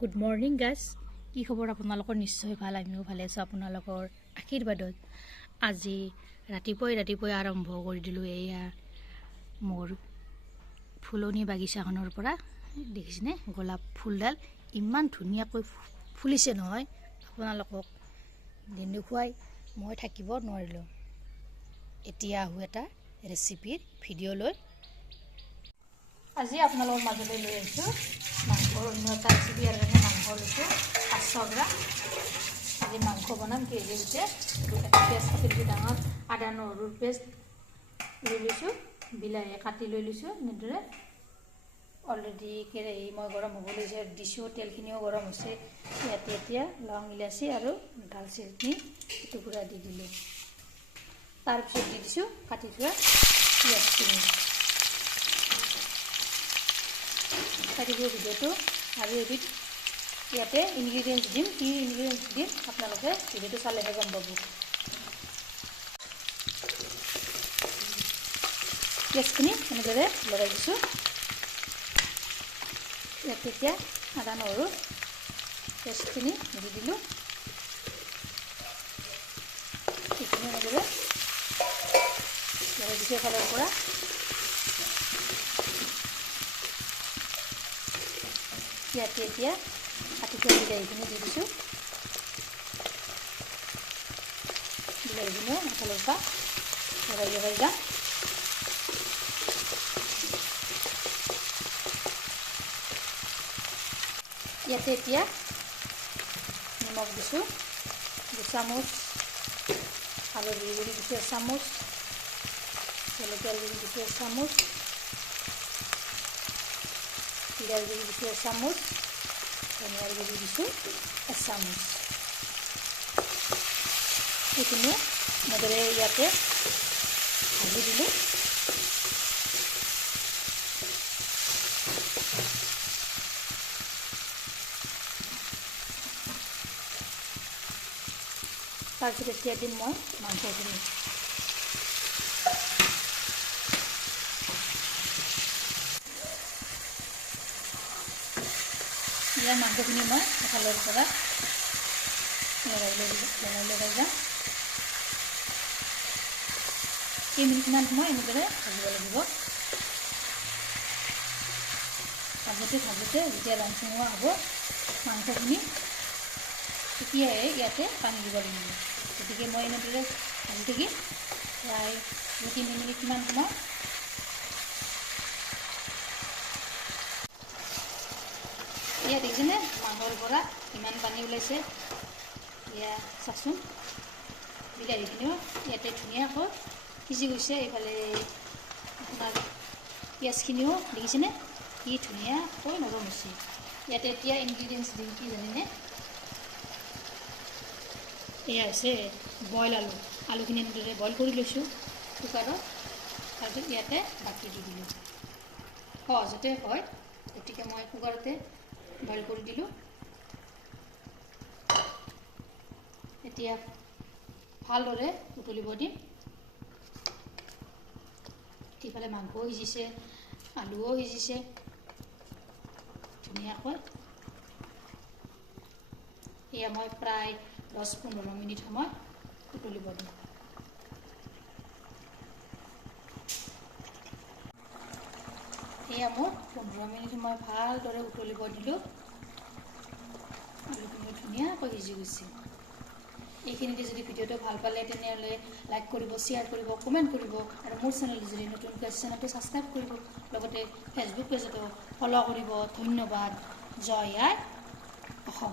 Good morning guys কি খবৰ আপোনালোকৰ? নিশ্চয় ভাল আমিও ভালে আছোঁ। আপোনালোকৰ আশীৰ্বাদত আজি ৰাতিপুৱাই ৰাতিপুৱাই আৰম্ভ কৰি দিলোঁ এয়া মোৰ ফুলনি বাগিচাখনৰ পৰা। দেখিছেনে? গোলাপ ফুলডাল ইমান ধুনীয়াকৈ ফুলিছে নহয়। আপোনালোকক দেখুৱাই মই থাকিব নোৱাৰিলোঁ। এতিয়া আহোঁ এটা ৰেচিপিৰ ভিডিঅ' লৈ আজি আপোনালোকৰ মাজলৈ লৈ আহিছোঁ। অন্য এটা ৰেচিপি ইয়াৰ মাংস লৈছোঁ পাঁচশো গ্ৰাম আজি মাংস বনাম কেজি হৈছে পিঁয়াজ কাটি লৈছোঁ ডাঙৰ আদা নহৰুৰ পেষ্ট লৈ লৈছোঁ বিলাহী কাটি লৈ লৈছোঁ এনেদৰে অলৰেডি কেৰাহী মই গৰম হ'ব লৈছোঁ দিছোঁ তেলখিনিও গৰম হৈছে ইয়াতে এতিয়া লং ইলাচি আৰু দালচেনি টুকুৰা দি দিলোঁ তাৰপিছত দি দিছোঁ কাটি থোৱা পিঁয়াজখিনি থাকিব ভিডিঅ'টো আৰু এবিধ ইয়াতে ইনগ্ৰিডিয়েণ্টছ দিম কি ইনগ্ৰিডিয়েণ্টছ দিম আপোনালোকে ভিডিঅ'টো চালেহে গম পাব। পিঁয়াজখিনি এনেদৰে লগাই দিছোঁ। ইয়াত এতিয়া আদা নহৰু পেষ্টখিনি দি দিলোঁ। সেইখিনি এনেদৰে লগাই দিছোঁ এফালৰ পৰা। ইয়াতে এতিয়া কাটি থোৱা বিলাহীখিনি দি দিছোঁ বিলাহীখিনিও এফালৰ পৰা লগাই লগাই যাম ইয়াতে এতিয়া নিমখ দিছোঁ দুচামুচ হালধিৰ গুড়ি দিছোঁ এচামুচ জলকীয়াৰ গুড়ি দিছোঁ এচামুচ জিৰাৰ গুড়ি দিছোঁ এচামুচ ধনিয়াৰ গুড়ি দিছোঁ এচামুচ সেইখিনি এনেদৰে ইয়াতে ভাজি দিলোঁ তাৰপিছত এতিয়া দিম মই মাংসখিনি ইয়াৰ মাংসখিনি মই এফালৰ পৰা লগাই লৈ লগাই লগাই যাম। কেইমিনিটমান সময় এনেদৰে ভাজিব লাগিব। ভাজোঁতে ভাজোঁতে যেতিয়া ৰং চঙোৱা হ'ব মাংসখিনি তেতিয়াহে ইয়াতে পানী দিব লাগিব। গতিকে মই এনেদৰে ভাজি থাকি প্ৰায় দুই তিনি মিনিটমান সময় এয়া দেখিছেনে? মাংসৰ পৰা কিমান পানী ওলাইছে। এয়া চাচোন বিলাহীখিনিও ইয়াতে ধুনীয়াকৈ সিজি গৈছে এইফালে। আপোনাৰ পিঁয়াজখিনিও দেখিছেনে? কি ধুনীয়াকৈ নৰম হৈছে। ইয়াতে এতিয়া ইনগ্ৰিডিয়েণ্টছ দিম কি জানেনে? এয়া হৈছে বইল আলু। আলুখিনি এনেদৰে বইল কৰি লৈছোঁ কুকাৰত। তাৰপিছত ইয়াতে বাকি দি দিলোঁ। সহজতে হয়। গতিকে মই কুকাৰতে বইল কৰি দিলোঁ। এতিয়া ভালদৰে উতলিব দিম। ইফালে মাংসও সিজিছে আলুও সিজিছে। ধুনীয়াকৈ। এয়া মই প্ৰায় দহ পোন্ধৰ মিনিট সময় উতলিব দিম। এয়া মোৰ পোন্ধৰ মিনিট মই ভালদৰে উতলিব দিলোঁ আলুখিনি ধুনীয়াকৈ সিজি গৈছে। এইখিনিতে যদি ভিডিঅ'টো ভালো পালে তেনেহ'লে লাইক কৰিব শ্বেয়াৰ কৰিব কমেণ্ট কৰিব আৰু মোৰ চেনেল যদি নতুনকৈ চেনেলটো ছাবস্ক্ৰাইব কৰিব। লগতে ফেচবুক পেজতো ফ'ল' কৰিব। ধন্যবাদ। জয় আই অসম।